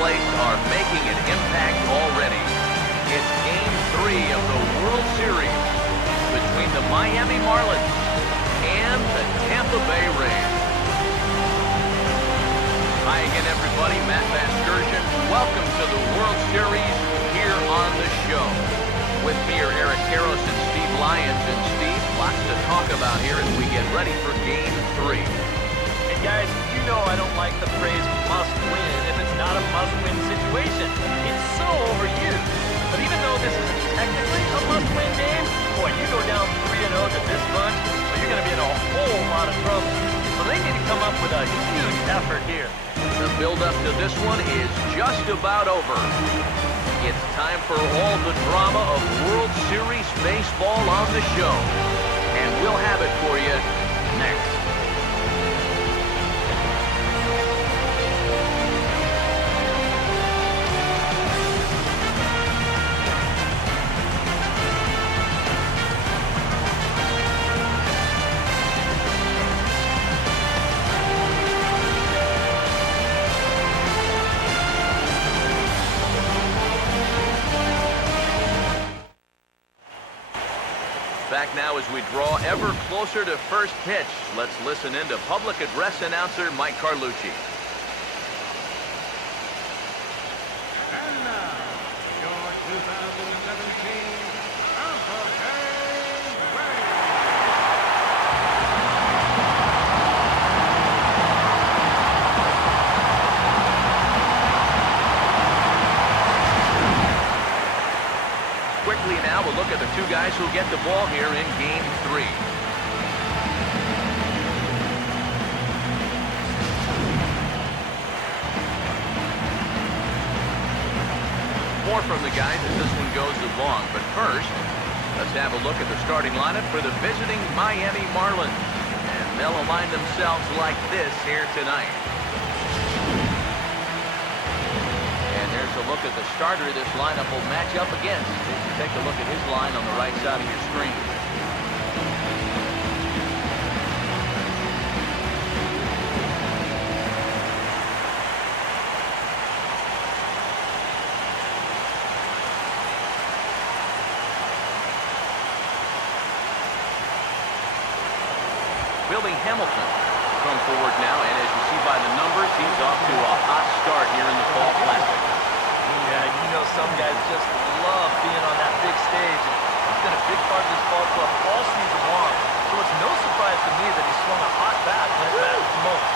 place are making an impact already. It's Game 3 of the World Series between the Miami Marlins and the Tampa Bay Rays. Hi again, everybody. Matt Vasgersian. Welcome to the World Series here on the show. With me are Eric Karros and Steve Lyons. And Steve, lots to talk about here as we get ready for Game 3. And guys, you know I don't like the phrase must win if it's not a must-win situation. It's so overused. But even though this isn't technically a must-win game, boy, you go down 3-0 to this bunch, well, you're going to be in a whole lot of trouble. So they need to come up with a huge effort here. The build-up to this one is just about over. It's time for all the drama of World Series baseball on the show. And we'll have it for you next. Back now as we draw ever closer to first pitch. Let's listen in to public address announcer Mike Carlucci. And now, your 2017 Tampa Bay Rays. Quickly now, we'll look at the two guys who get the ball here in Game 3. More from the guys as this one goes along. But first, let's have a look at the starting lineup for the visiting Miami Marlins. And they'll align themselves like this here tonight. There's a look at the starter this lineup will match up against. Take a look at his line on the right side of your screen. Billy Hamilton from forward now, and as you see by the numbers, he's off to a hot start here in the Fall Classic. Yeah, you know some guys just love being on that big stage. And he's been a big part of this ball club all season long. So it's no surprise to me that he swung a hot bat when it matters the most.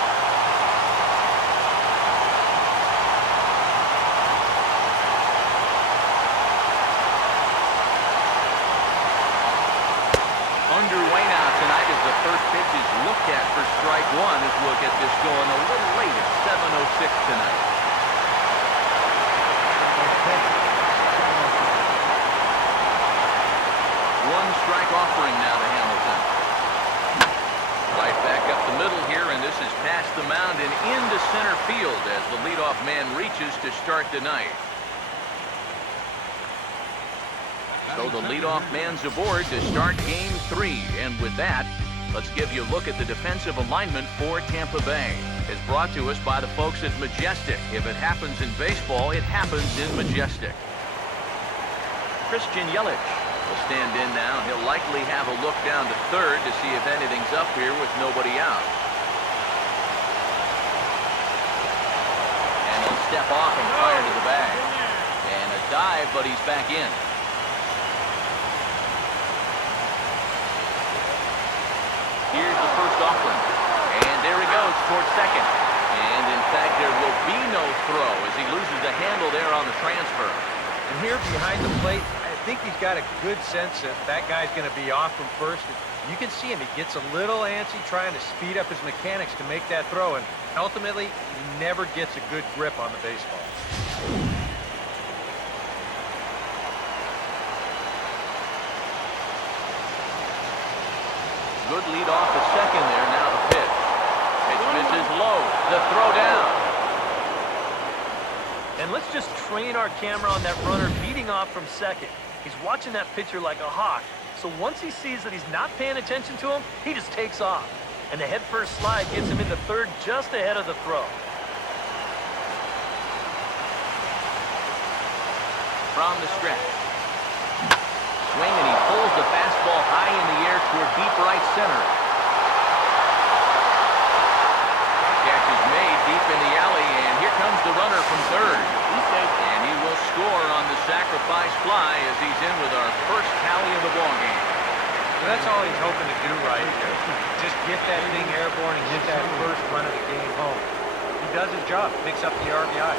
Underway now tonight as the first pitch is looked at for strike one as we'll get this going a little late at 7:06 tonight. One strike offering now to Hamilton. Right back up the middle here, and this is past the mound and into center field as the leadoff man reaches to start the night. So the leadoff man's aboard to start Game 3. And with that, let's give you a look at the defensive alignment for Tampa Bay. It's brought to us by the folks at Majestic. If it happens in baseball, it happens in Majestic. Christian Yelich will stand in now. He'll likely have a look down to third to see if anything's up here with nobody out. And he'll step off and fire to the bag. And a dive, but he's back in. Here's the first offering. And there he goes towards second. And in fact, there will be no throw as he loses the handle there on the transfer. And here behind the plate, I think he's got a good sense that that guy's going to be off from first. You can see him. He gets a little antsy trying to speed up his mechanics to make that throw. And ultimately, he never gets a good grip on the baseball. Good lead off the second there. Now the pitch. Pitch misses low. The throw down. And let's just train our camera on that runner beating off from second. He's watching that pitcher like a hawk. So once he sees that he's not paying attention to him, he just takes off. And the head-first slide gets him into third just ahead of the throw. from the stretch. Swing, and he pulls the fastball high in the air toward deep right center. Catch is made deep in the alley, and here comes the runner from third. And he will score on the sacrifice fly as he's in with our first tally of the ballgame. So that's all he's hoping to do right here. Just get that thing airborne and get that first run of the game home. He does his job, picks up the RBI.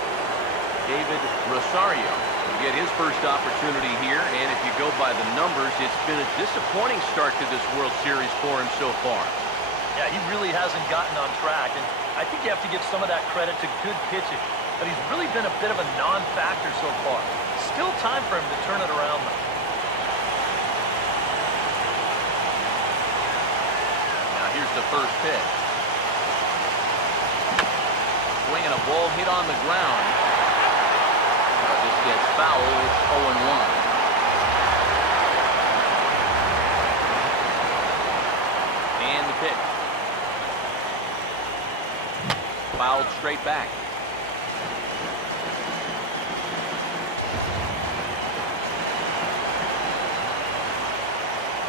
David Rosario will get his first opportunity here, and if you go by the numbers, it's been a disappointing start to this World Series for him so far. Yeah, he really hasn't gotten on track, and I think you have to give some of that credit to good pitching. But he's really been a bit of a non-factor so far. Still time for him to turn it around, though. Now here's the first pitch. Swing and a ball hit on the ground. This gets foul. It's 0-1. And the pitch. Fouled straight back.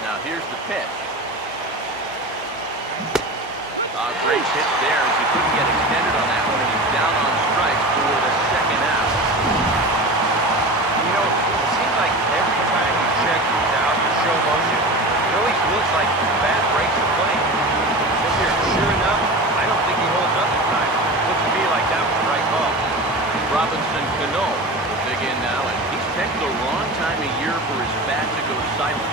Now here's the pitch. Great hit there as he couldn't get extended on that one, and he's down on strikes for the second out. You know, it seems like every time you check these out to show motion, it always looks like the bat breaks the plane. This here, sure enough, I don't think he holds up in time. Looks to me like that was the right call. Robinson Cano will dig in now, and he's picked the wrong time of year for his bat to go silent.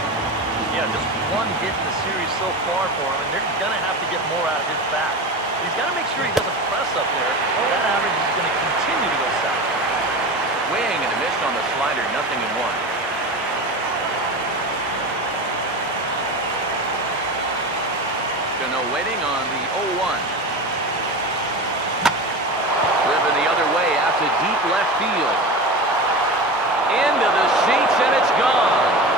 Yeah, just one hit in the series so far for him, and they're going to have to get more out of his bat. He's got to make sure he doesn't press up there. That average is going to continue to go south. Swing and a miss on the slider, 0-1. Cano waiting on the 0-1. Driven the other way out to deep left field. Into the seats, and it's gone.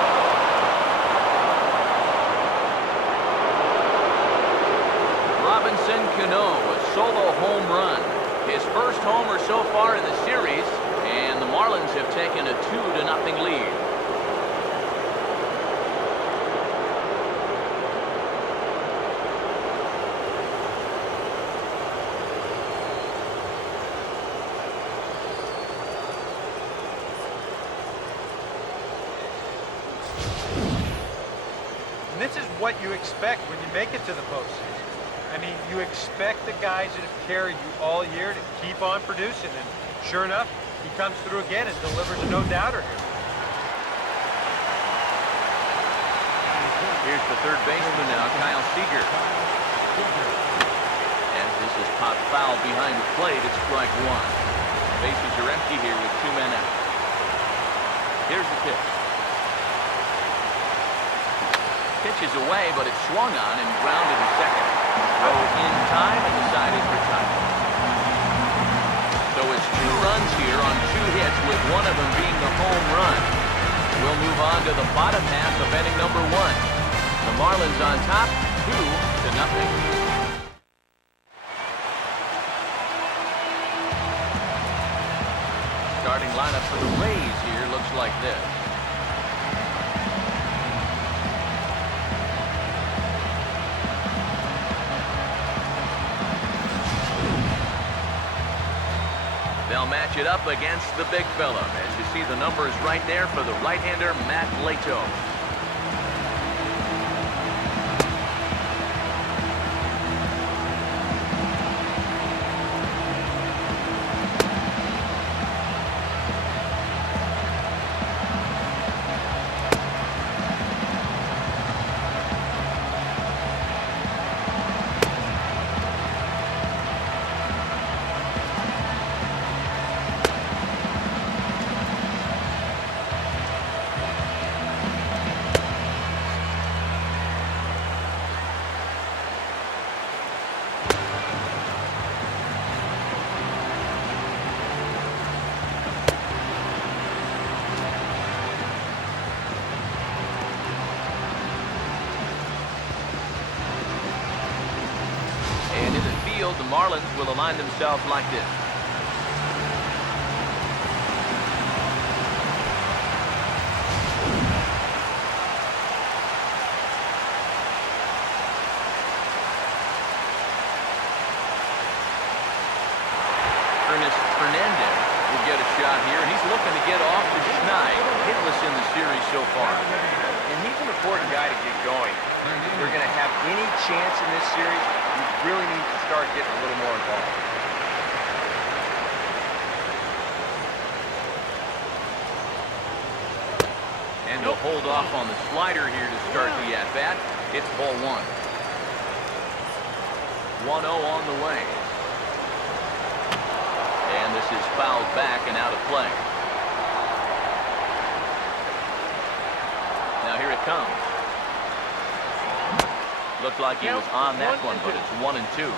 Robinson Cano, a solo home run. His first homer so far in the series, and the Marlins have taken a 2-0 lead. And this is what you expect when you make it to the postseason. I mean, you expect the guys that have carried you all year to keep on producing, and sure enough, he comes through again and delivers a no-doubter here. Here's the third baseman now, Kyle Seager. As this is popped foul behind the plate, it's strike one. Bases are empty here with 2 men out. Here's the pitch. Pitch is away, but it's swung on and grounded to second. Throw in time, and the side is retired. So it's 2 runs here on 2 hits, with one of them being the home run. We'll move on to the bottom half of inning number 1. The Marlins on top, 2-0. Starting lineup for the Rays here looks like this. They'll match it up against the big fella. As you see, the numbers right there for the right-hander, Matt Lato. The Marlins will align themselves like this. shot here, and he's looking to get off the schneid. Hitless in the series so far. And he's an important guy to get going. If you're going to have any chance in this series, you really need to start getting a little more involved. And he'll hold off on the slider here to start the at-bat. It's ball one. 1-0 on the way. And this is fouled back and out of play. Now here it comes. Looked like he was on that one, but it's 1-2.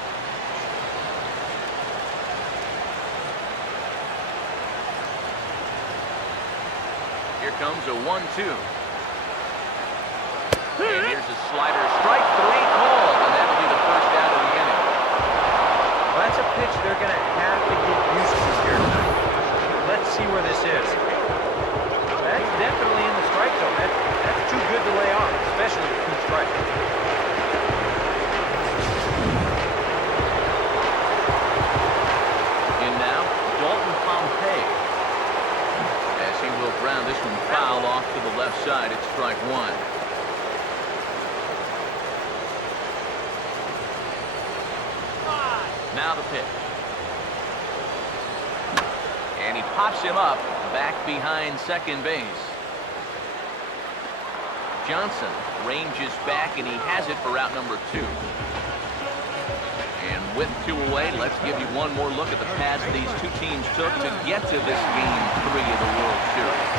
Here comes a 1-2. And here's a slider. Strike three called, and that'll be the first out of the inning. Well, that's a pitch they're going to have to get used to here tonight. Let's see where this is. That's definitely in the strike zone. That's too good to lay off, especially with 2 strikes. In now, Dalton Pompey. As he will ground this one foul off to the left side. It's strike one. Now the pitch. And he pops him up back behind second base. Johnson ranges back, and he has it for out number 2. And with 2 away, let's give you one more look at the paths these two teams took to get to this Game 3 of the World Series.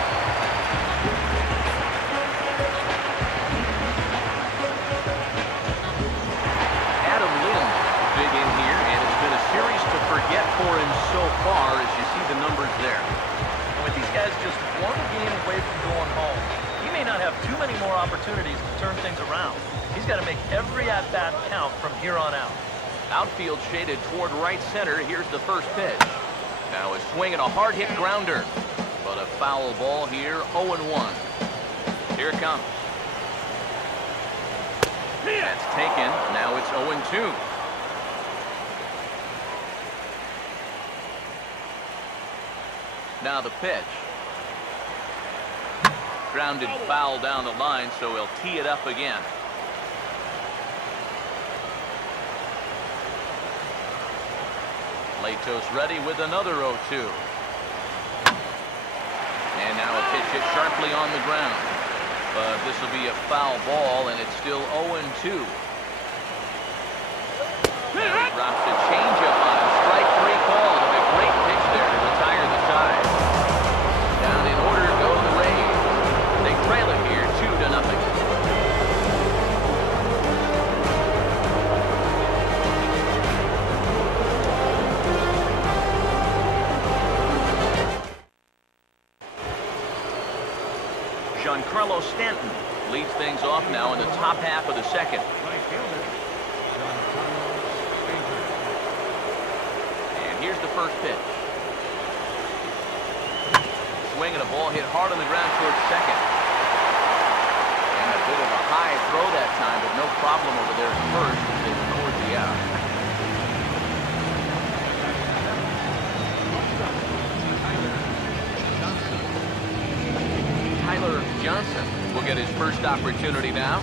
Adam Lind big in here, and it's been a series to forget for him so far as you see the numbers there. And with these guys just one game away from going home, he may not have too many more opportunities to turn things around. He's got to make every at-bat count from here on out. Outfield shaded toward right center. Here's the first pitch. Now a swing and a hard hit grounder. But a foul ball here, 0-1. Here it comes. That's taken. Now it's 0-2. Now the pitch. Grounded foul down the line, so he'll tee it up again. Latos ready with another 0-2. And now a pitch hit sharply on the ground. But this will be a foul ball, and it's still 0-2. Now he drops a changeup on him. Strike three called. A great pitch there to retire the side. Down in order to go the Rays. They trail it here 2-0. Giancarlo Stanton leads things off now in the top half of the second. Right fielder, Giancarlo Stanton. And here's the first pitch. Swing and a ball hit hard on the ground towards second. And a bit of a high throw that time, but no problem over there at first as they record the out. Tyler Johnson will get his first opportunity now.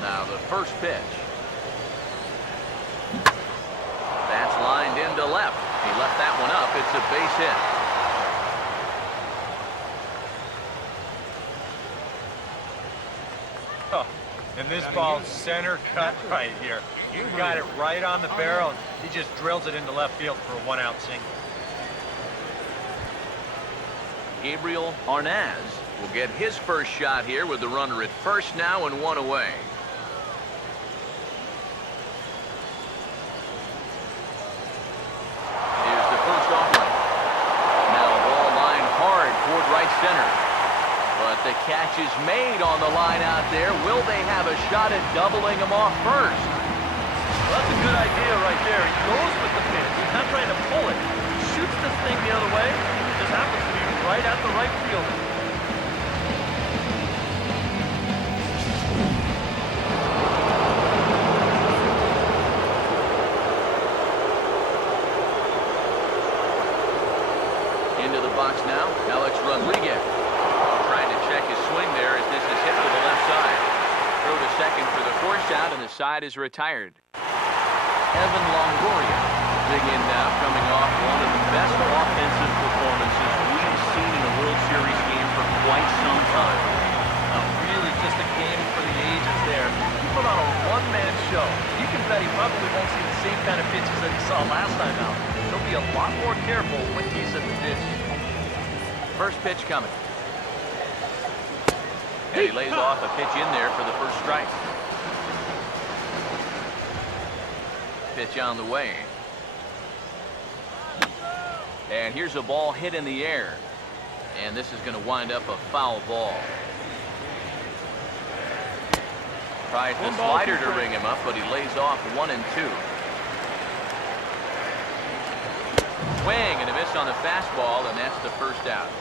Now the first pitch. That's lined into left. He left that one up. It's a base hit. Oh, and this ball's center cut right here. You got it right on the barrel, and he just drills it into left field for a 1-out single. Gabriel Arnaz will get his first shot here with the runner at first now and 1 away. Here's the first offering. Now a ball line hard toward right center. But the catch is made on the line out there. Will they have a shot at doubling him off first? Well, that's a good idea right there. He goes with the pitch. He's not trying to pull it. He shoots this thing the other way. It just happens to be right at the right fielder. side is retired. Evan Longoria dig in now, coming off one of the best offensive performances we've seen in a World Series game for quite some time. Really just a game for the ages there. He put on a one-man show. You can bet he probably won't see the same kind of pitches that he saw last time out. He'll be a lot more careful when he's at the dish. First pitch coming. And he lays off a pitch in there for the first strike. Pitch on the way. And here's a ball hit in the air. And this is going to wind up a foul ball. Tries the slider to ring him up, but he lays off 1 and 2. Swing and a miss on the fastball, and that's the first out.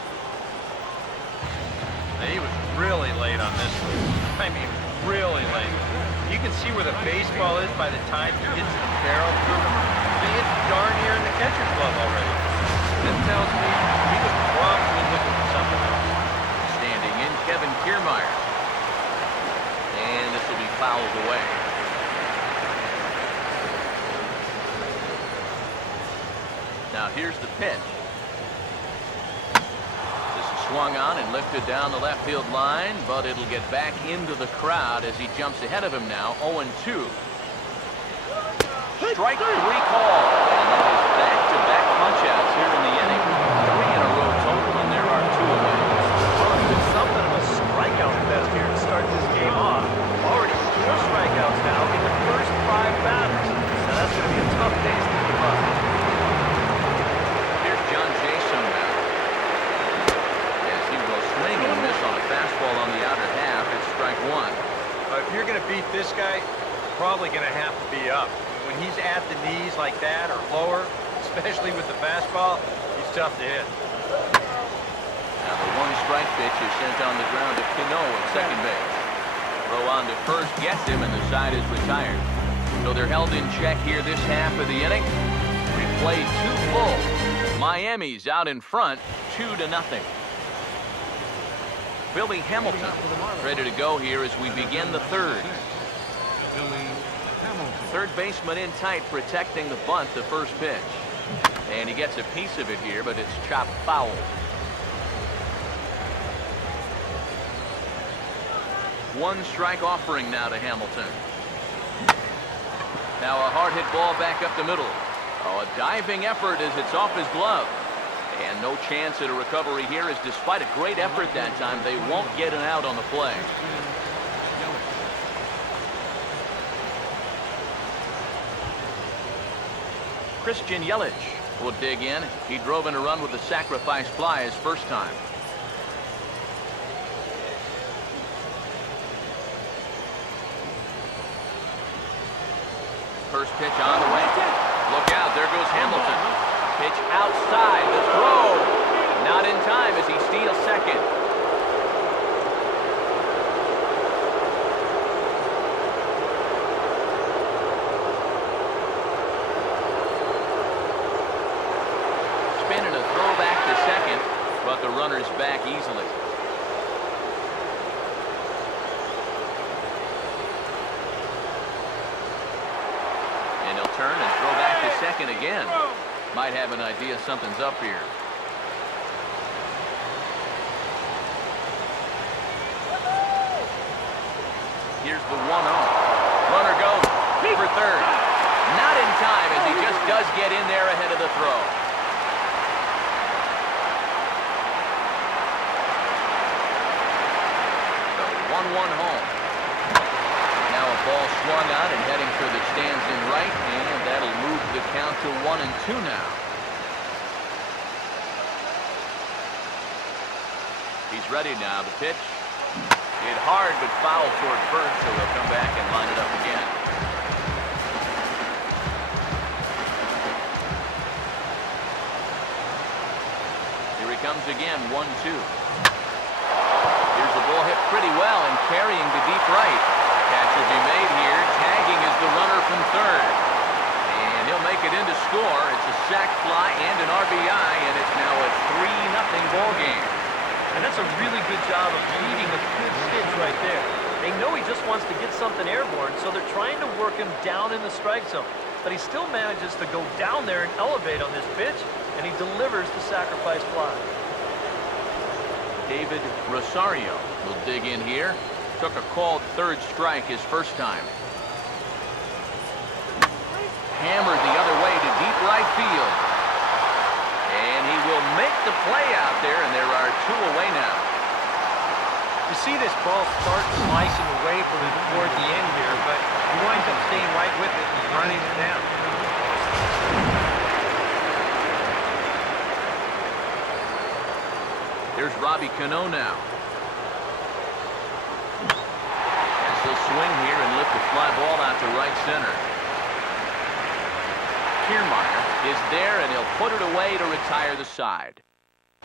He was really late on this one. I mean, really late. You can see where the baseball is by the time he gets the barrel through him. It's darn near in the catcher's glove already. That tells me he was probably looking for something else. Standing in, Kevin Kiermaier. And this will be fouled away. Now here's the pitch. This is swung on and lifted down the left field line, but it'll get back into the crowd as he jumps ahead of him now, 0-2. Strike 3 call. And that is back-to-back punch-outs here in the inning. 3 in a row total, and there are 2 away. Well, it's been something of a strikeout fest here to start this game off. Already 4 strikeouts now in the first 5 batters. Now that's going to be a tough pace to keep up. Here's John Jason now. As he will swing and miss on a fastball on the outer half, it's strike 1. If you're going to beat this guy, probably going to have to be up. When he's at the knees like that or lower, especially with the fastball, he's tough to hit. Now the 1 strike pitch is sent on the ground to Cano at second base. Throw on to first gets him, and the side is retired. So they're held in check here this half of the inning. We played 2 full. Miami's out in front, 2-0. Billy Hamilton ready to go here as we begin the third. Billy Hamilton. Third baseman in tight, protecting the bunt, the first pitch. And he gets a piece of it here, but it's chopped foul. 1 strike offering now to Hamilton. Now a hard hit ball back up the middle. Oh, a diving effort as it's off his glove. And no chance at a recovery here, as despite a great effort that time, they won't get an out on the play. Christian Yelich will dig in. He drove in a run with a sacrifice fly his first time. First pitch on the way. Look out, there goes Hamilton. Pitch outside, the throw. Not in time as he steals second. Spin and a throw back to second, but the runner's back easily. And he'll turn and throw back to second again. Might have an idea something's up here. Here's the 1-0. Runner goes for third. Not in time as he just does get in there ahead of the throw. So 1-1 home. Now a ball swung on and heading for the stands in right, and that'll move the count to 1-2 now. He's ready now. The pitch hit hard but foul toward first, so he'll come back and line it up again. Here he comes again, 1-2. Here's the ball hit pretty well and carrying to deep right. Catch will be made here. Tagging is the runner from third. And he'll make it in to score. It's a sac fly and an RBI, and it's now a 3-0 ball game. And that's a really good job of leading a good stitch right there. They know he just wants to get something airborne, so they're trying to work him down in the strike zone. But he still manages to go down there and elevate on this pitch, and he delivers the sacrifice fly. David Rosario will dig in here. Took a called third strike his first time. Hammered the other way to deep right field. And he will make the play out there, and there are two away now. You see this ball start slicing away from him toward the end here, but he winds up staying right with it and running it down. Here's Robbie Cano now. As he'll swing here and lift the fly ball out to right center. Kiermaier is there, and he'll put it away to retire the side.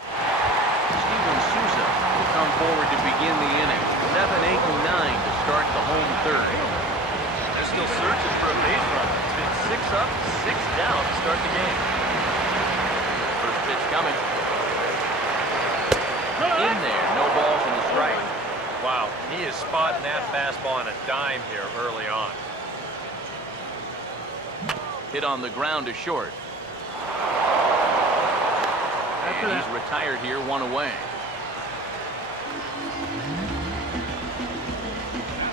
Steven Souza will come forward to begin the inning. 7, 8, and 9 to start the home third. They're still searching for a base runner. It's been 6 up, 6 down to start the game. First pitch coming. In there, no balls in the strike. Wow, he is spotting that fastball on a dime here early on. Hit on the ground to short. And he's retired here, 1 away.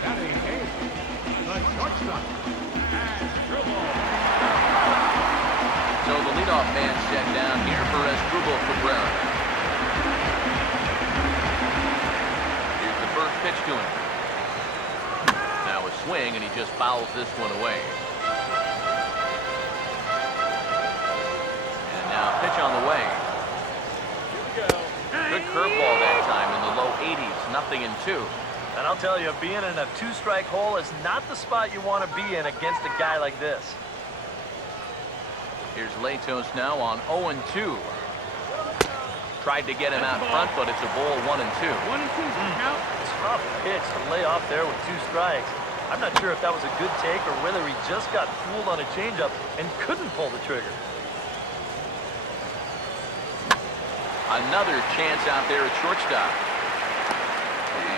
Batting eighth, the shortstop, Asdrubal. So the leadoff man set down here for Asdrubal Cabrera. Here's the first pitch to him. Now a swing, and he just fouls this one away. And now a pitch on the way. Good curveball that time in the low 80s, 0-2. And I'll tell you, being in a 2-strike hole is not the spot you want to be in against a guy like this. Here's Latos now on 0-2. Tried to get him out front, but it's a ball 1-2. 1 and 2 count. Tough pitch to lay off there with 2 strikes. I'm not sure if that was a good take or whether he just got fooled on a changeup and couldn't pull the trigger. Another chance out there at shortstop.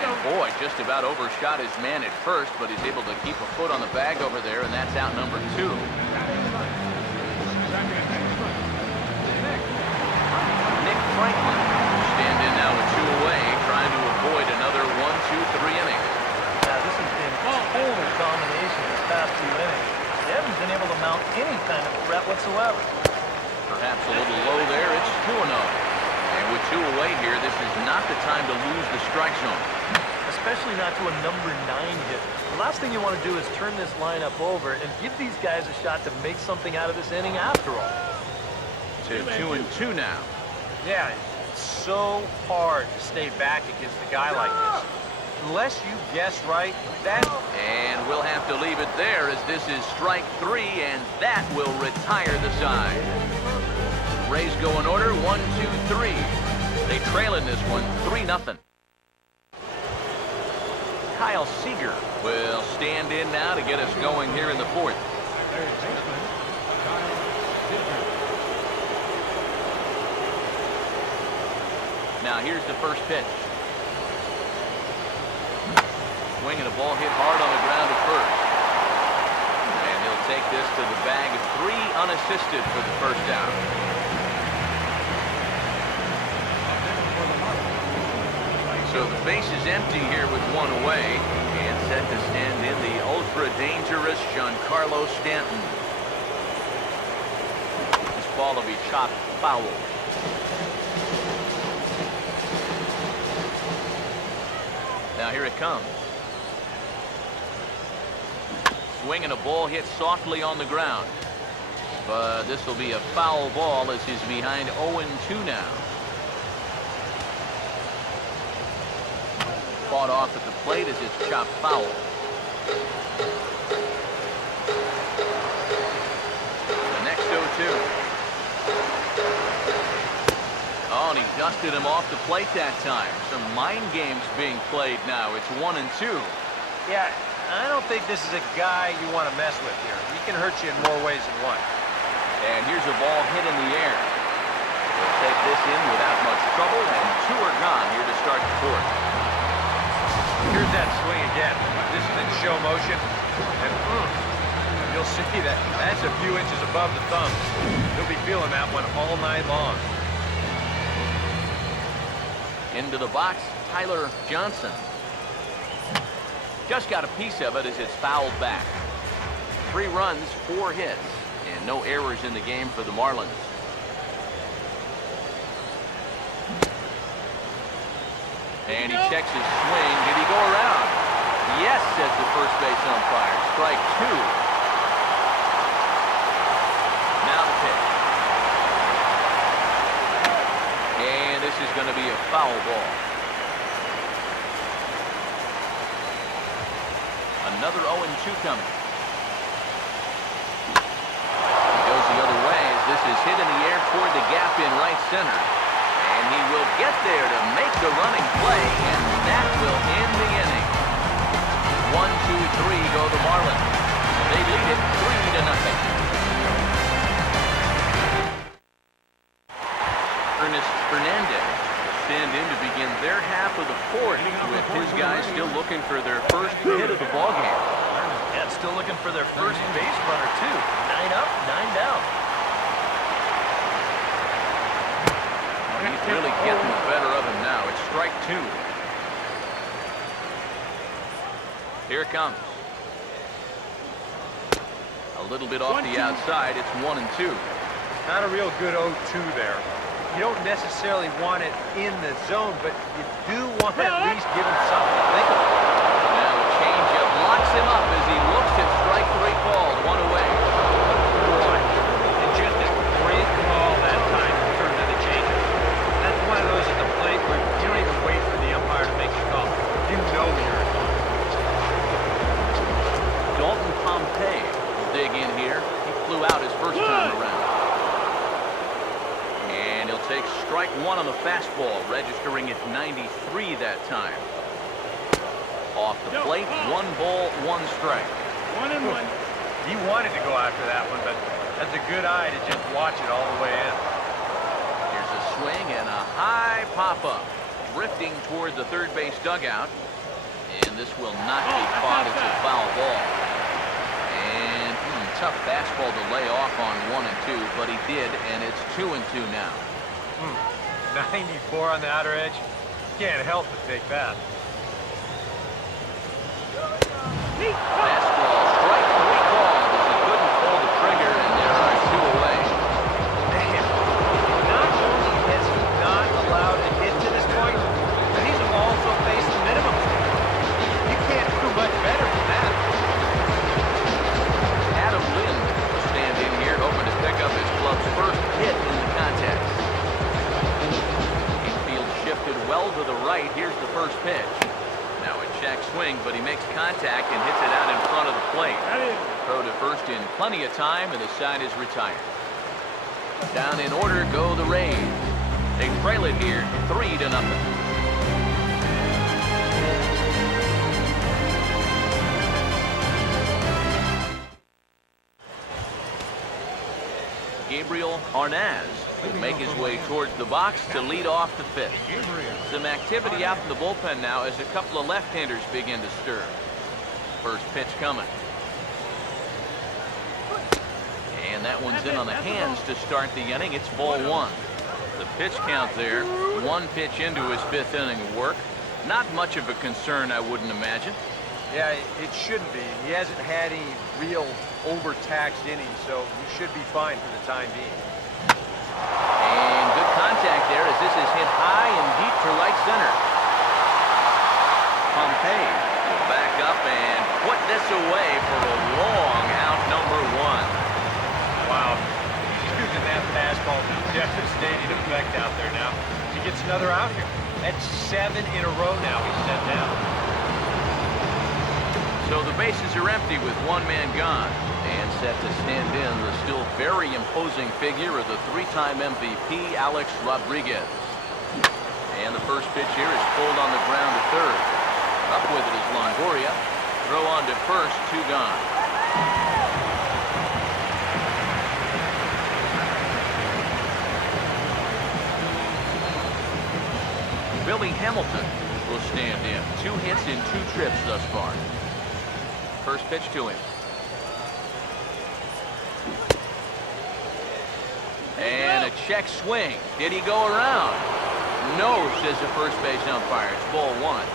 And boy, just about overshot his man at first, but he's able to keep a foot on the bag over there, and that's out number 2. Second baseman, Nick Franklin stand in now with 2 away, trying to avoid another 1-2-3 inning. Now, this has been total domination this past 2 innings. They haven't been able to mount any kind of threat whatsoever. Perhaps a little low there. It's 2-0. And with 2 away here, this is not the time to lose the strike zone. Especially not to a number 9 hitter. The last thing you want to do is turn this lineup over and give these guys a shot to make something out of this inning after all. To 2-2 now. Yeah, it's so hard to stay back against a guy like this. Unless you guess right, that... And we'll have to leave it there as this is strike 3, and that will retire the side. Rays go in order, 1, 2, 3. They trail in this one, 3-0. Kyle Seager will stand in now to get us going here in the 4th. third baseman, Kyle Seager. Now here's the first pitch. Swing and a ball hit hard on the ground at first. And he'll take this to the bag of 3 unassisted for the first out. So the base is empty here with 1 away, and set to stand in the ultra-dangerous Giancarlo Stanton. This ball will be chopped foul. Now here it comes. Swing and a ball hit softly on the ground. But this will be a foul ball as he's behind 0-2 now. Fought off at the plate as it's chopped foul. The next 0-2. Oh, and he dusted him off the plate that time. Some mind games being played now. It's 1-2. Yeah, I don't think this is a guy you want to mess with here. He can hurt you in more ways than one. And here's a ball hit in the air. He'll take this in without much trouble, and 2 are gone here to start the 4th. Here's that swing again. This is in show motion. And you'll see that that's a few inches above the thumb. He'll be feeling that one all night long. Into the box, Tyler Johnson. Just got a piece of it as it's fouled back. 3 runs, 4 hits, and no errors in the game for the Marlins. And he checks his swing. Did he go around? Yes, says the first base umpire. Strike 2. Now the pitch. And this is going to be a foul ball. Another 0-2 coming. He goes the other way as this is hit in the air toward the gap in right center. And he will get there to make the running play, and that will end the inning. 1, 2, 3 go the Marlins. They lead it 3-0. Ernest Fernandez will stand in to begin their half of the 4th, with his guys still looking for their first hit of the ballgame. Yeah, still looking for their first base runner, too. 9 up, 9 down. He's really getting the better of him now. It's strike 2. Here it comes. A little bit off the outside. It's 1-2. Not a real good 0-2 there. You don't necessarily want it in the zone, but you do want to at least give him something to think about. Now a changeup locks him up as he looks at strike 3 called. 1 away. And just a great call that time to turn to the changeup. That's one of those at the plate where you don't even wait for the umpire to make the call. You know you're in. Dalton Pompey will dig in here. He flew out his first time around. And he'll take strike 1 on the fastball, registering at 93 that time. Off the plate, 1 ball, 1 strike. 1-1. He wanted to go after that one, but that's a good eye to just watch it all the way in. Here's a swing and a high pop-up, drifting toward the third base dugout. And this will not be caught. It's a foul ball. And tough fastball to lay off on 1 and 2, but he did, and it's 2 and 2 now. 94 on the outer edge. Can't help but take that. Fastball, strike 3 called as he couldn't pull the trigger, and there are 2 away. Man, not only has he not allowed a hit to this point, but he's also faced the minimum. You can't do much better than that. Adam Lind will stand in here, hoping to pick up his club's first hit in the contest. Infield shifted well to the right. Here's the first pitch. Now a check swing, but he makes contact and hits it out in front of the plate. Throw to first in plenty of time, and the side is retired. Down in order go the Rays. They trail it here 3-0. Gabriel Arnaz will make his way towards the box to lead off the 5th. Some activity out in the bullpen now as a couple of left-handers begin to stir. First pitch coming. And that one's in on the hands to start the inning. It's ball 1. The pitch count there, 1 pitch into his 5th inning of work. Not much of a concern, I wouldn't imagine. Yeah, it shouldn't be. He hasn't had any real overtaxed innings, so he should be fine for the time being. And good contact there as this is hit high and deep to right center. Pompey will back up and put this away for a long out number 1. Wow, he's using that fastball to devastating effect out there now. He gets another out here. That's 7 in a row now he's set down. So the bases are empty with 1 man gone. And set to stand in the still very imposing figure of the 3-time MVP, Alex Rodriguez. And the first pitch here is pulled on the ground to third. Up with it is Longoria. Throw on to first, 2 gone. Billy Hamilton will stand in. 2 hits in 2 trips thus far. First pitch to him. And a check swing. Did he go around? No, says the first base umpire. It's ball 1.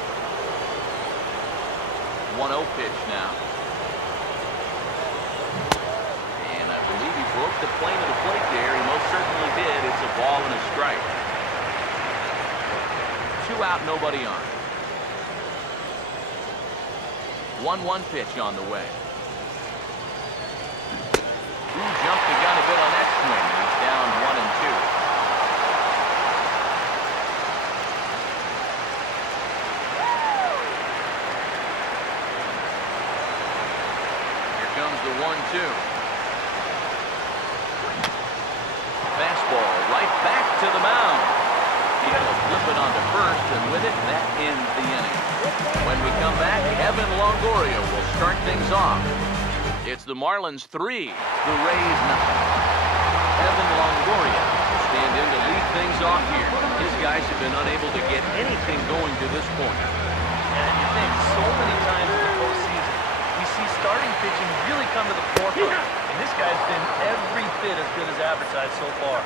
1-0 pitch now. And I believe he broke the plane of the plate there. He most certainly did. It's a ball and a strike. 2 out, nobody on. 1-1 pitch on the way. Jumped the gun a bit on that swing. He's down 1-2. Here comes the 1-2. Fastball right back to the mound. He'll flip it onto first, and with it, that ends the inning. When we come back, Evan Longoria will start things off. It's the Marlins 3, the Rays 0. Evan Longoria will stand in to lead things off here. His guys have been unable to get anything going to this point. And you think so many times in the postseason, we see starting pitching really come to the forefront. And this guy's been every bit as good as advertised so far.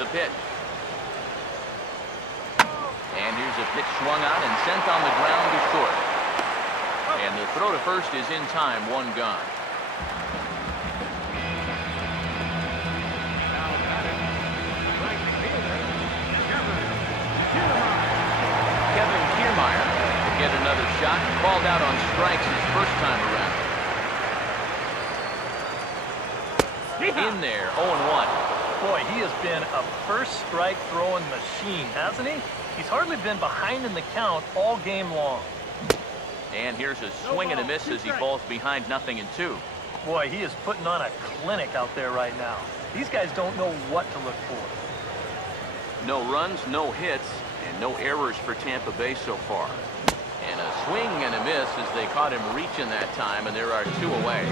The pitch. And here's a pitch swung on and sent on the ground to short. And the throw to first is in time, 1 gone. Now batting, right fielder, Kevin Kiermaier will get another shot. Called out on strikes his first time around. In there, 0-1. Boy, he has been a first strike throwing machine, hasn't he? He's hardly been behind in the count all game long. And here's a swing and a miss as he falls behind 0-2. Boy, he is putting on a clinic out there right now. These guys don't know what to look for. No runs, no hits, and no errors for Tampa Bay so far. And a swing and a miss as they caught him reaching that time, and there are 2 away.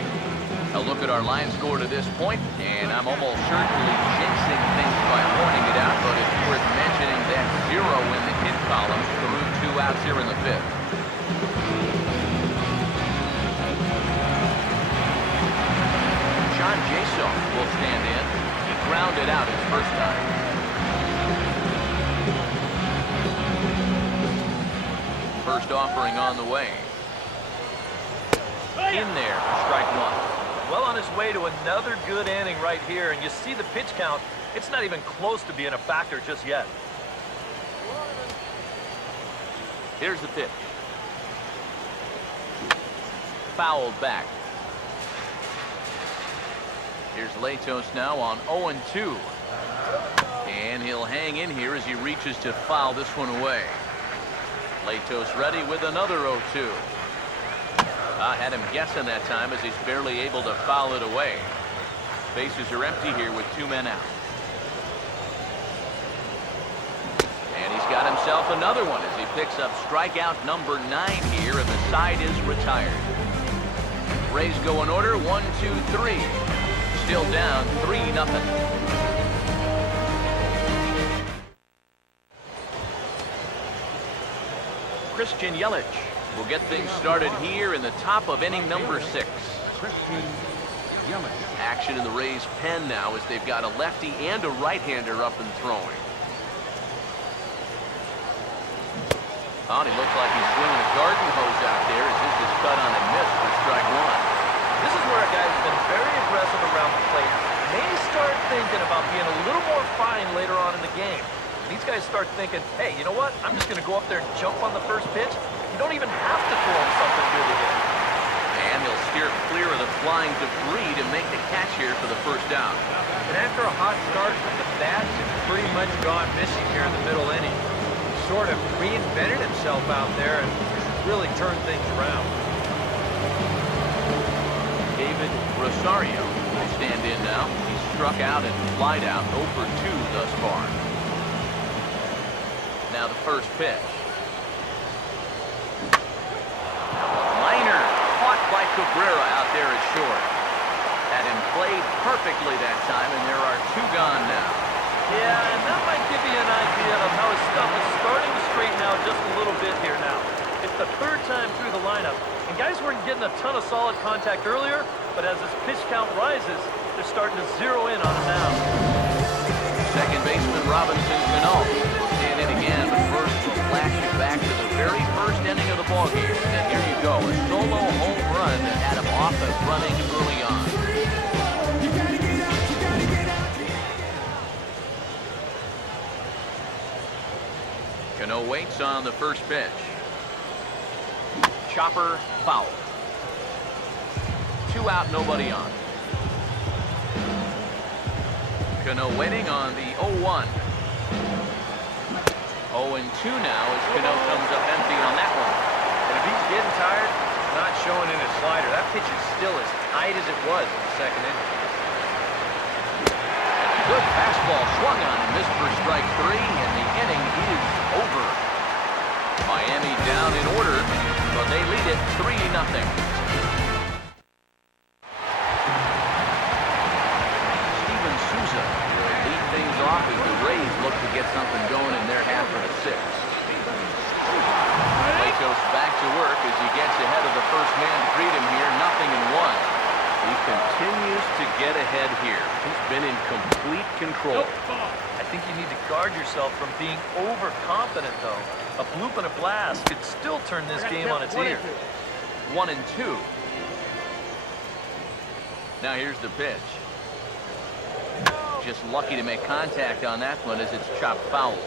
A look at our line score to this point, and I'm almost certainly jinxing things by pointing it out, but it's worth mentioning that 0 in the hit column through 2 outs here in the 5th. John Jaso will stand in. He grounded out his first time. First offering on the way. In there, strike 1. Well on his way to another good inning right here, and you see the pitch count. It's not even close to being a factor just yet. Here's the pitch. Fouled back. Here's Latos now on 0-2. And he'll hang in here as he reaches to foul this one away. Latos ready with another 0-2. I had him guessing that time as he's barely able to foul it away. Bases are empty here with 2 men out. And he's got himself another one as he picks up strikeout number 9 here, and the side is retired. Rays go in order, 1, 2, 3. Still down 3-0. Christian Yelich will get things started here in the top of inning number 6. Christian Yelich. Action in the Rays' pen now as they've got a lefty and a right-hander up and throwing. Oh, and he looks like he's swinging a garden hose out there as this is cut on and missed for strike 1. This is where a guy's been very aggressive around the plate. May start thinking about being a little more fine later on in the game. These guys start thinking, hey, you know what? I'm just going to go up there and jump on the first pitch. You don't even have to throw him something good again. And he'll steer clear of the flying debris to make the catch here for the first out. And after a hot start, the bats have pretty much gone missing here in the middle inning. He sort of reinvented himself out there and really turned things around. David Rosario will stand in now. He's struck out and flied out 0 for 2 thus far. Now the first pitch. Liner caught by Cabrera out there at short. Had him played perfectly that time, and there are 2 gone now. Yeah, and that might give you an idea of how his stuff is starting to straighten out just a little bit here now. It's the third time through the lineup, and guys weren't getting a ton of solid contact earlier, but as his pitch count rises, they're starting to zero in on him now. Second baseman Robinson Cano will stand in again, but first we'll flash you back to the very first inning of the ballgame. And here you go, a solo home run that had him off and running early on. Cano waits on the first pitch. Chopper foul. 2 out, nobody on. Cano waiting on the 0-1. 0-2 now as Cano comes up empty on that one. And if he's getting tired, not showing in his slider. That pitch is still as tight as it was in the second inning. Good fastball swung on and missed for strike 3, and the inning is over. Miami down in order, but they lead it 3-0. Steven Souza will lead things off as the Rays look to get something going in their half of the 6th. Goes back to work as he gets ahead of the first man to greet him here, 0-1. He continues to get ahead here. He's been in complete control. I think you need to guard yourself from being overconfident, though. A bloop and a blast could still turn this game on its ear. 1-2. Now here's the pitch. Just lucky to make contact on that one as it's chopped foul.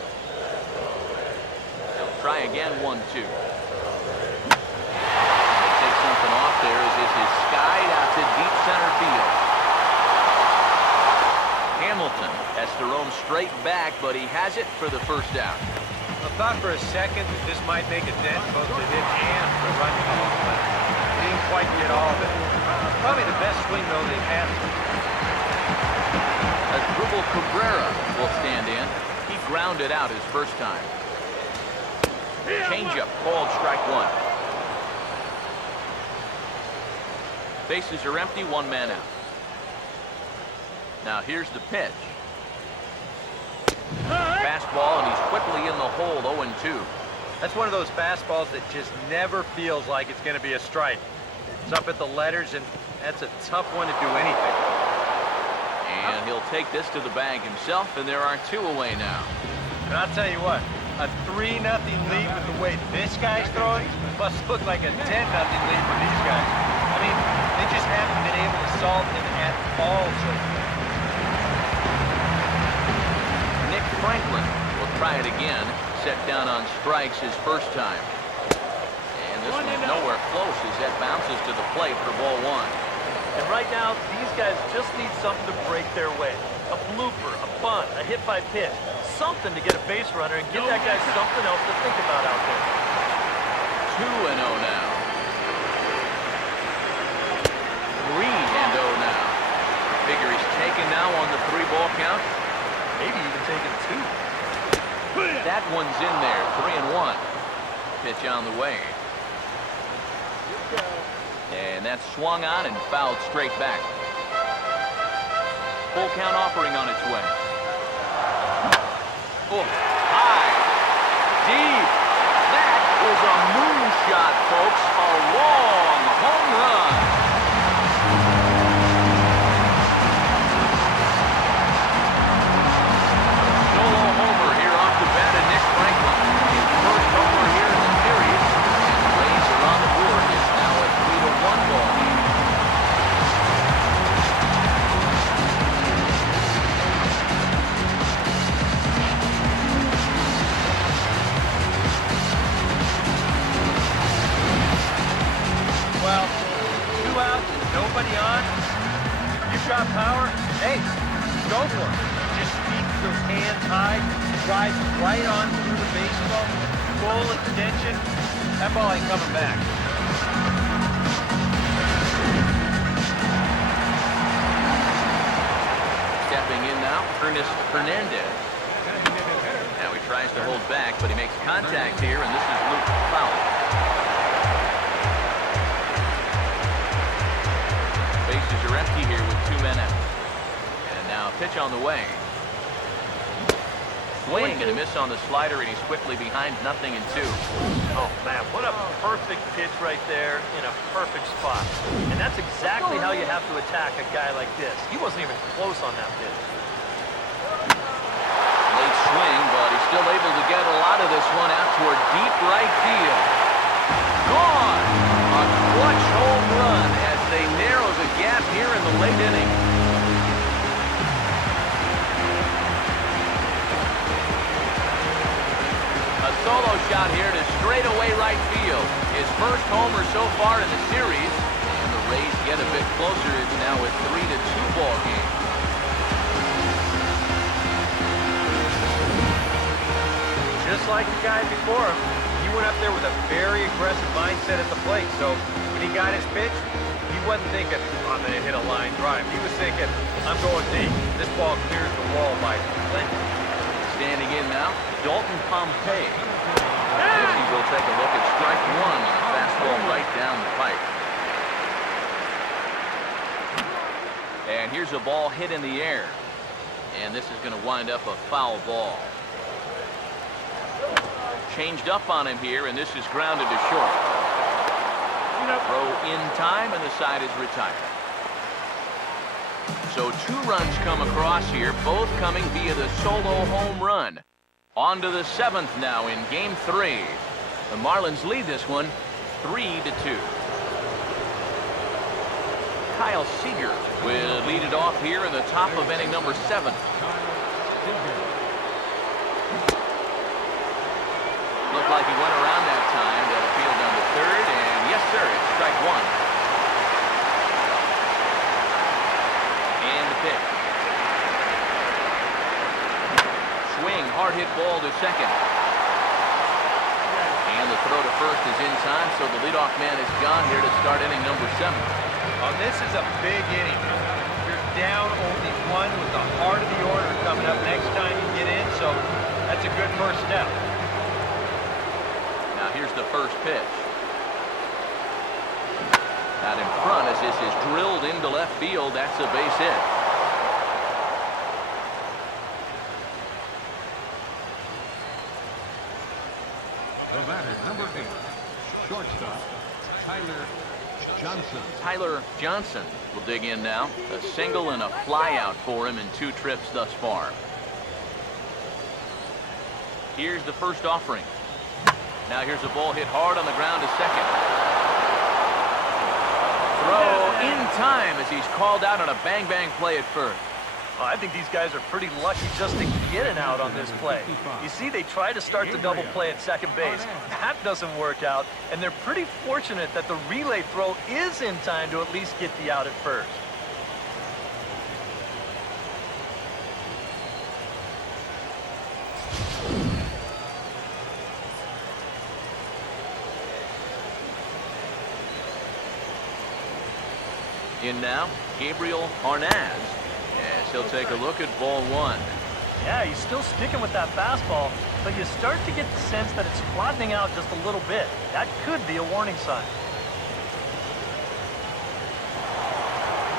They'll try again, 1-2. Take something off there as this is skied out to deep center field. Hamilton has to roam straight back, but he has it for the first out. I thought for a second that this might make a dent both the hit and the run call, but he didn't quite get all of it. Probably the best swing, though, they've had. Asdrubal Cabrera will stand in. He grounded out his first time. Changeup called strike 1. Bases are empty, 1 man out. Now here's the pitch. Fastball, and he's quickly in the hole, 0-2. That's one of those fastballs that just never feels like it's going to be a strike. It's up at the letters, and that's a tough one to do anything. And he'll take this to the bag himself, and there are 2 away now. And I'll tell you what, a 3-0 lead with the way this guy's throwing must look like a 10-0 lead for these guys. I mean, they just haven't been able to solve him at all so far. Nick Franklin will try it again. Set down on strikes his first time. And this one's nowhere close as that bounces to the plate for ball 1. And right now, these guys just need something to break their way. A blooper, a bunt, a hit by pitch. Something to get a base runner and give that guy something else to think about out there. 2-0 now. 3-0 now. Figure he's taken now on the 3-ball count. Maybe even taking 2. That one's in there, 3-1. Pitch on the way. And that's swung on and fouled straight back. Full count offering on its way. Oh, high, deep. That was a moonshot, folks. A long home run. Solo homer here off the bat of Nick Franklin. His first homer here in the series. And the Rays are on the board. It's now a 3-1 ball game. Well, 2 outs and nobody on. If you've got power, hey, go for it. Just keep your hands high, drive right on through the baseball, full extension. That ball ain't coming back. Stepping in now, Ernest Hernandez. Now he tries to hold back, but he makes contact here, and this is Luke Fowler. Bases are empty here with 2 men out. And now a pitch on the way. swing and a miss on the slider, and he's quickly behind 0-2. Oh, man, what a perfect pitch right there in a perfect spot. And that's exactly how you have to attack a guy like this. He wasn't even close on that pitch. Late swing, but he's still able to get a lot of this one out toward deep right field. Gone! A clutch home run as they narrow the gap here in the late inning. A solo shot here to straightaway right field. His first homer so far in the series. And the Rays get a bit closer. It's now a 3-2 ball game. Just like the guy before him, he went up there with a very aggressive mindset at the plate. So when he got his pitch, he wasn't thinking, I'm going to hit a line drive. He was thinking, I'm going deep. This ball clears the wall by plenty. Standing in now, Dalton Pompey. As he will take a look at strike one on a fastball right down the pipe. And here's a ball hit in the air. And this is going to wind up a foul ball. Changed up on him here, and this is grounded to short. Throw in time, and the side is retired. So 2 runs come across here, both coming via the solo home run. On to the 7th now in Game 3. The Marlins lead this one 3-2. Kyle Seager will lead it off here in the top of inning number 7. Looked like he went around that time to field number 3rd, and yes, sir, it's strike 1. And the pitch. Swing, hard hit ball to second. And the throw to first is in time, so the leadoff man is gone here to start inning number 7. Oh, this is a big inning. You're down only 1 with the heart of the order coming up next time you get in, so that's a good first step. Now here's the first pitch. Out in front as this is drilled into left field. That's a base hit. The batter, number 8, shortstop, Tyler Johnson will dig in now. A single and a fly out for him in 2 trips thus far. Here's the first offering. Now here's a ball hit hard on the ground to second. Throw in time as he's called out on a bang-bang play at first. Well, I think these guys are pretty lucky just to get an out on this play. You see, they try to start the double play at second base. That doesn't work out, and they're pretty fortunate that the relay throw is in time to at least get the out at first. In now, Gabriel Arnaz. Yes, he'll take a look at ball 1. Yeah, he's still sticking with that fastball, but you start to get the sense that it's flattening out just a little bit. That could be a warning sign.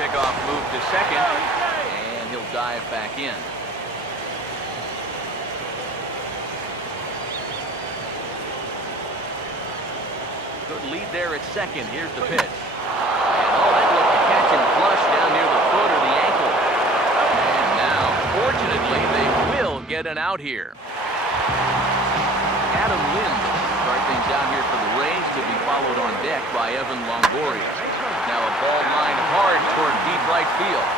Pickoff move to second, and he'll dive back in. Good lead there at second. Here's the pitch. And oh, that looked to catch him flush down near the foot or the ankle. And now, fortunately, they will get an out here. Adam Lind start things out here for the Rays to be followed on deck by Evan Longoria. Now a ball lined hard toward deep right field.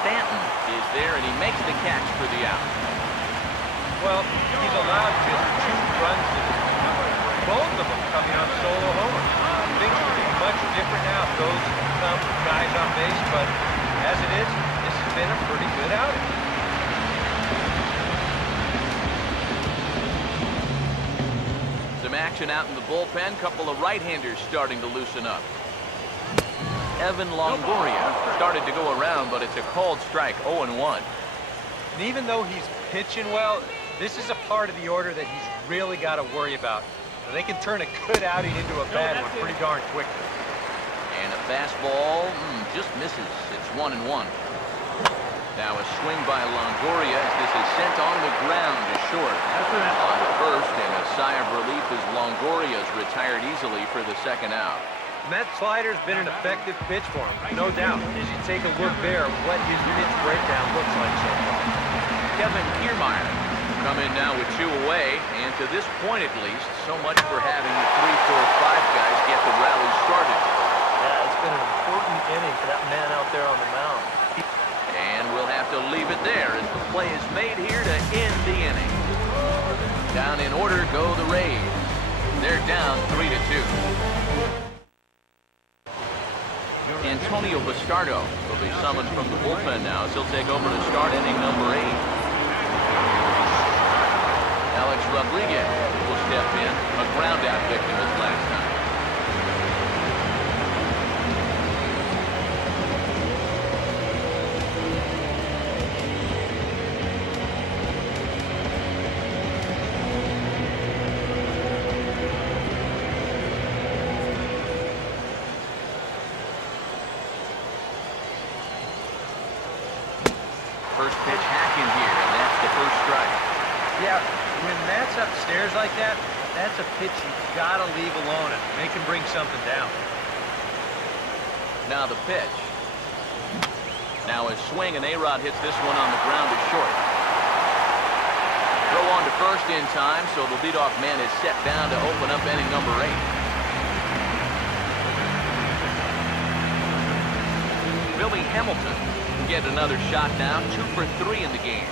Stanton is there, and he makes the catch for the out. Well, he's allowed just 2 runs in this inning. Both of them coming on solo homers. Things would be much different now if those come from guys on base, but as it is, this has been a pretty good outing. Some action out in the bullpen. Couple of right-handers starting to loosen up. Evan Longoria started to go around, but it's a called strike, 0-1. And even though he's pitching well, this is a part of the order that he's really got to worry about. They can turn a good outing into a bad one pretty darn quickly. And a fastball just misses. It's 1-1. Now a swing by Longoria as this is sent on the ground to short. On to first, and a sigh of relief as Longoria's retired easily for the second out. And that slider's been an effective pitch for him, no doubt. As you take a look there, what his pitch breakdown looks like so far. Kevin Kiermaier come in now with 2 away, and to this point at least, so much for having the 3, 4, 5 guys get the rally started. Yeah, it's been an important inning for that man out there on the mound. And we'll have to leave it there as the play is made here to end the inning. Down in order go the Rays. They're down 3-2. Antonio Bastardo will be summoned from the bullpen now as he'll take over to start inning number 8. Alex Rodriguez will step in, a ground-out victim as last time. First pitch hack in here, and that's the first strike. Yeah, when Matt's upstairs like that, that's a pitch you've got to leave alone and make him bring something down. Now the pitch. Now a swing, and A-Rod hits this one on the ground to short. Throw on to first in time, so the leadoff man is set down to open up inning number 8. Billy Hamilton get another shot now, 2 for 3 in the game.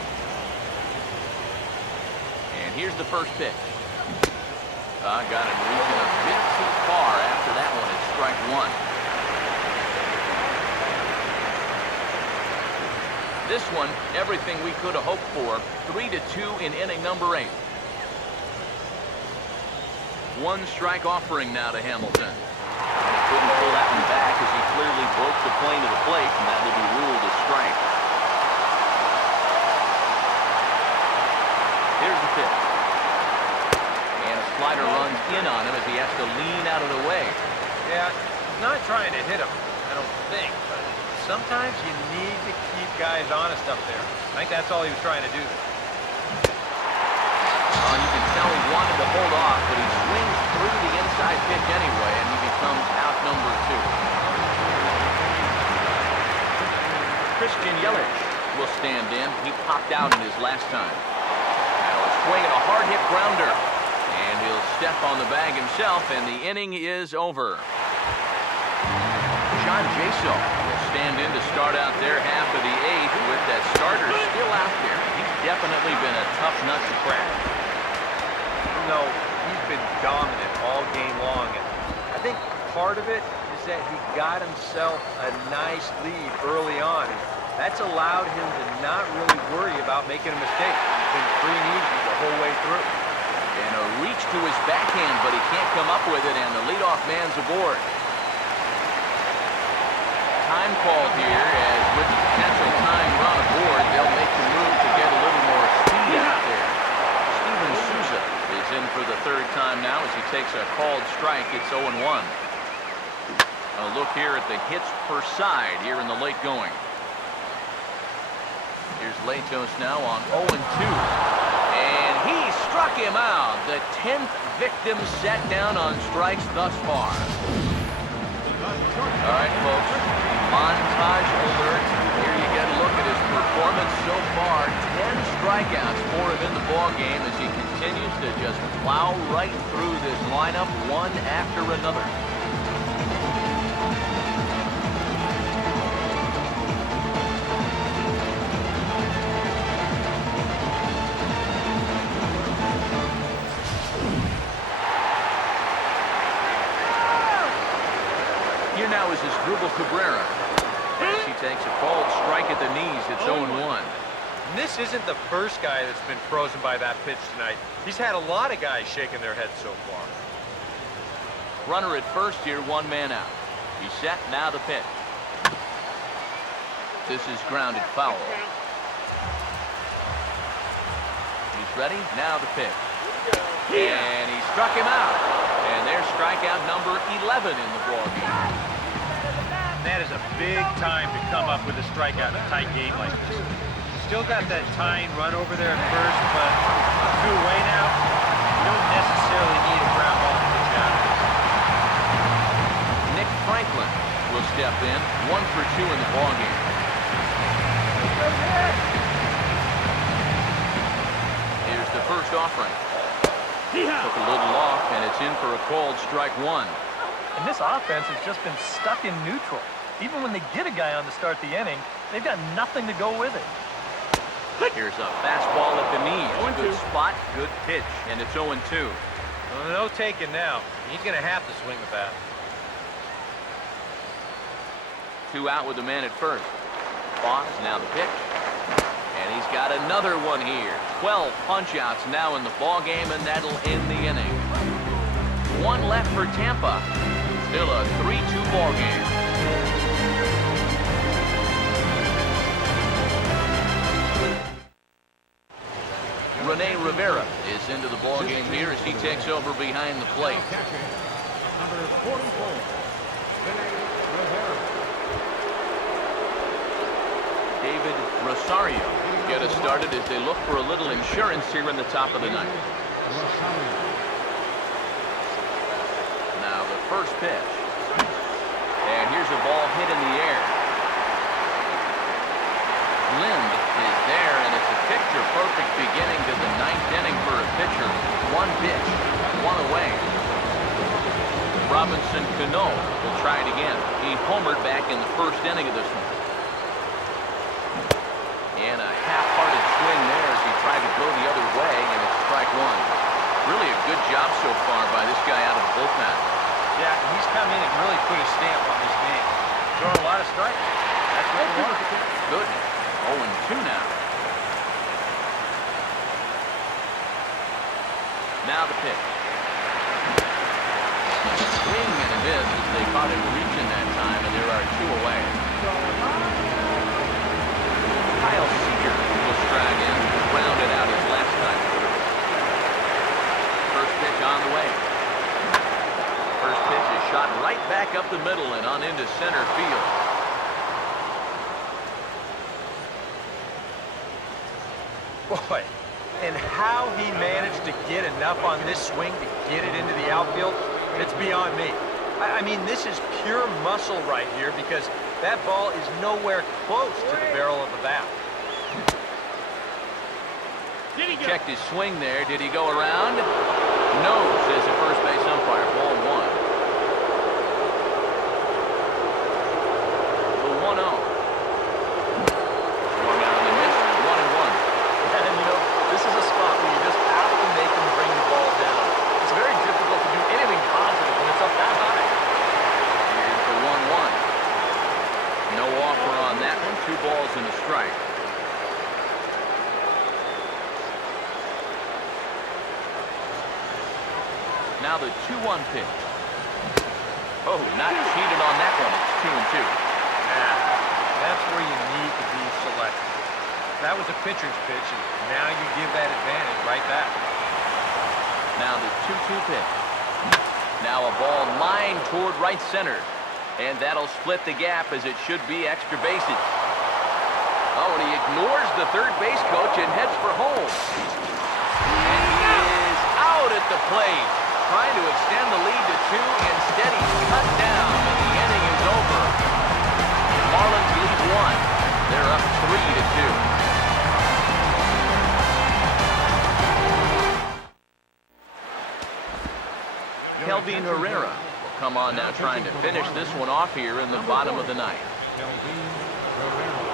And here's the first pitch. Got him reaching a bit too far after that one. It's strike 1. This one, everything we could have hoped for. 3-2 in inning number 8. 1 strike offering now to Hamilton. Couldn't pull that one back as he clearly broke the plane to the plate, and that will be ruled a strike. Here's the pitch. And a slider runs in on him as he has to lean out of the way. Yeah, he's not trying to hit him, I don't think, but sometimes you need to keep guys honest up there. I think that's all he was trying to do. You can tell he wanted to hold off, but he swings through the inside pitch anyway, and he becomes out number 2. Christian Yelich will stand in. He popped out in his last time. Now a swing and a hard hit grounder, and he'll step on the bag himself, and the inning is over. John Jaso will stand in to start out their half of the 8th with that starter still out there. He's definitely been a tough nut to crack. You know, he's been dominant all game long, and I think part of it is that he got himself a nice lead early on, and that's allowed him to not really worry about making a mistake. He's been free and easy the whole way through. And a reach to his backhand, but he can't come up with it, and the leadoff man's aboard. Time called here, as with the potential time run aboard, they'll make the move to get a little more speed out there. Steven Souza is in for the 3rd time now as he takes a called strike. It's 0-1. A look here at the hits per side here in the late going. Here's Latos now on 0-2. And he struck him out. The 10th victim set down on strikes thus far. All right, folks. Montage alert. Here you get a look at his performance so far. 10 strikeouts for him in the ballgame as he continues to just plow right through this lineup one after another. Here now is Asdrubal Cabrera. As he takes a called strike at the knees, it's 0-1. And this isn't the first guy that's been frozen by that pitch tonight. He's had a lot of guys shaking their heads so far. Runner at first here, 1 man out. He's set, now the pitch. This is grounded foul. He's ready, now the pitch. And he struck him out. And there's strikeout number 11 in the ballgame. And that is a big time to come up with a strikeout in a tight game like this. Still got that tying run over there at first, but 2 away now. You don't necessarily need a ground ball to get you out of this. Nick Franklin will step in, 1 for 2 in the ballgame. Here's the first offering. Took a little off, and it's in for a called strike 1. And this offense has just been stuck in neutral. Even when they get a guy on to start the inning, they've got nothing to go with it. Here's a fastball at the knees. Good spot, good pitch, and it's 0-2. Well, no taking now. He's going to have to swing the bat. 2 out with the man at first. Fox, now the pitch. And he's got another one here. 12 punch-outs now in the ballgame, and that'll end the inning. 1 left for Tampa. Still a 3-2 ballgame. Rene Rivera is into the ballgame here as he takes over behind the plate. Number 44, Rene Rivera. David Rosario get us started as they look for a little insurance here in the top of the ninth. Now the first pitch. And here's a ball hit in the air. Lind is there, and it's a picture-perfect beginning to the 9th inning for a pitcher. 1 pitch, 1 away. Robinson Cano will try it again. He homered back in the first inning of this one. And a half-hearted swing there as he tried to go the other way, and it's strike 1. Really a good job so far by this guy out of the bullpen. Yeah, he's come in and really put a stamp on this game. Throwing a lot of strikes. That's what we want. Good. 0-2 now. Now the pitch. Swing and a miss as they caught him reaching that time, and there are 2 away. Kyle Seager will strike in, rounded out his last time through. First pitch on the way. First pitch is shot right back up the middle and on into center field. Boy, and how he managed to get enough on this swing to get it into the outfield, it's beyond me. I mean, this is pure muscle right here because that ball is nowhere close to the barrel of the bat. Checked his swing there. Did he go around? No, says the first base umpire. Ball 1. The 1-0. Swung out and missed. 1-1. And, you know, this is a spot where you just have to make them bring the ball down. It's very difficult to do anything positive when it's up that high. Here's the 1-1. No offer on that one. 2 balls and a strike. Now the 2-1 pitch. Oh, not cheated on that one. It's 2-2. Yeah, that's where you need to be selective. That was a pitcher's pitch, and now you give that advantage right back. Now the 2-2 pitch. Now a ball lined toward right center. And that'll split the gap as it should be extra bases. Oh, and he ignores the third base coach and heads for home. And he is out at the plate. Trying to extend the lead to 2. Instead, he's cut down, and the inning is over. Marlins lead 1. They're up 3-2. Kelvin Herrera will come on now trying to finish this one off here in the bottom of the ninth. Kelvin Herrera.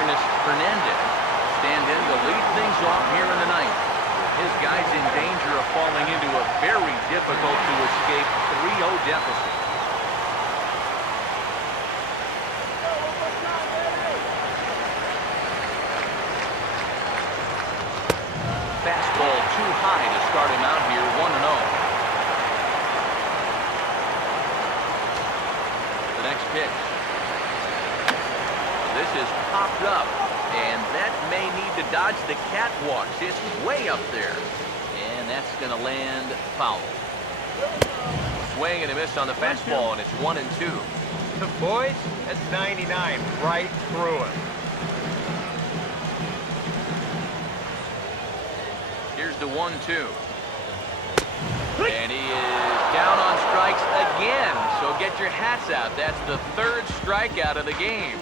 Ernest Hernandez stand in to lead things off here in the ninth. His guys in danger of falling into a very difficult to escape 3-0 deficit. Fastball too high to start him out here, 1-0. The next pitch. This is popped up, and that may need to dodge the catwalks. It's way up there, and that's going to land foul. Swing and a miss on the fastball, and it's 1-2. Boys, that's 99 right through him. Here's the 1-2. And he is down on strikes again. So get your hats out. That's the third strikeout of the game.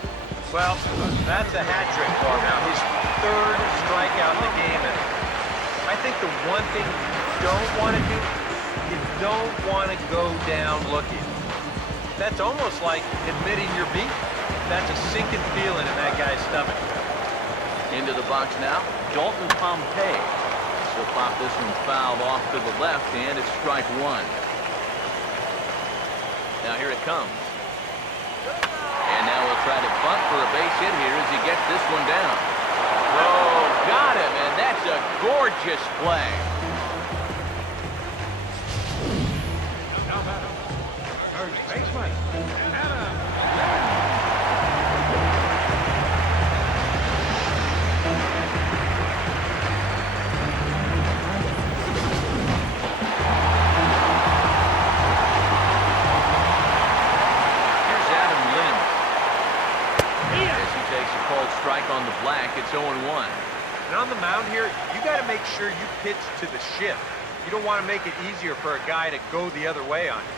Well, that's a hat trick for him now. His third strikeout in the game. And I think the one thing you don't want to do, you don't want to go down looking. That's almost like admitting you're beat. That's a sinking feeling in that guy's stomach. Into the box now, Dalton Pompey. He'll pop this one fouled off to the left, and it's strike one. Now here it comes. And now we'll try to bunt for a base hit here as he gets this one down. Oh, got him, and that's a gorgeous play. Now batter, third baseman, Adam. Strike on the black. It's 0-1. And on the mound here, you got to make sure you pitch to the shift. You don't want to make it easier for a guy to go the other way on you.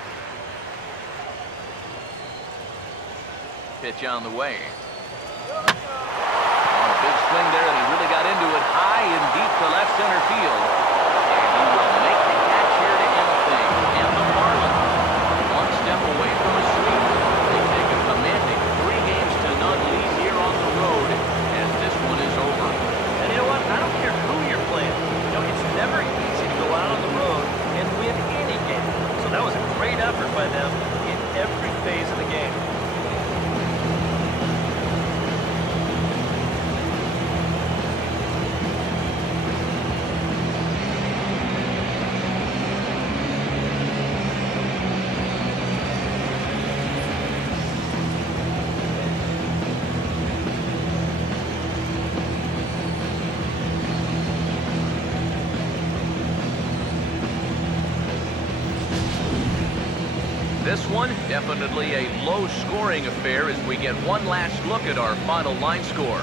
Pitch on the way. On a big swing there, and he really got into it high and deep to left center field. And he will make the catch here to end things. And the Marlins, one step away from a sweep. They take a commanding 3-0 lead here on the road as this one is over. And you know what? I don't care who you're playing. You know, it's never easy to go out on the road and win any game. So that was a great effort by them in every phase of the game. This one, definitely a low-scoring affair as we get one last look at our final line score.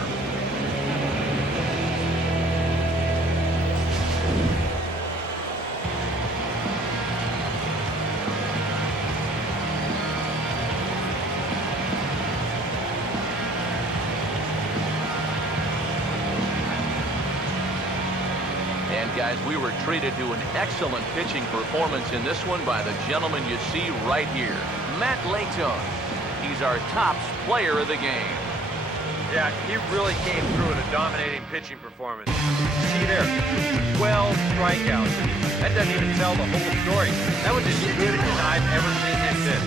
Guys, we were treated to an excellent pitching performance in this one by the gentleman you see right here, Matt Layton. He's our tops player of the game. Yeah, he really came through with a dominating pitching performance. See there, 12 strikeouts. That doesn't even tell the whole story. That was as good as I've ever seen him pitch.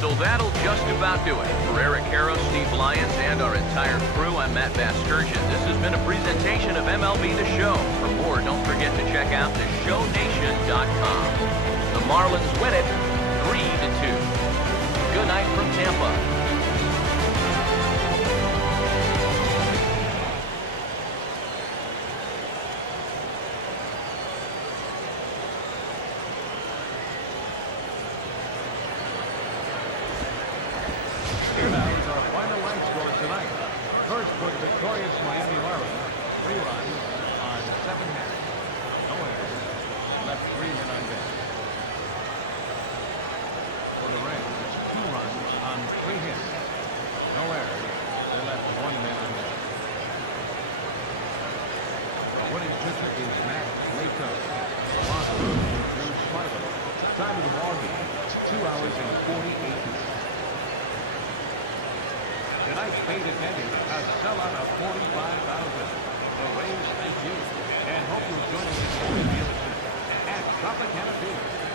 So that'll just about do it. For Eric Harrow, Steve Lyons, and our entire crew, I'm Matt Vasturgeon. This has been a presentation of MLB The Show. For more, don't forget to check out theshownation.com. The Marlins win it 3-2. Good night from Tampa. First for the victorious Miami Marlins, 3 runs on 7 hits. No errors, left 3 men on base. For the Rays, 2 runs on 3 hits. Tonight's paid attendance has sell out of 45,000. The Rays thank you and hope you'll join us at the dealership at Tropicana Field.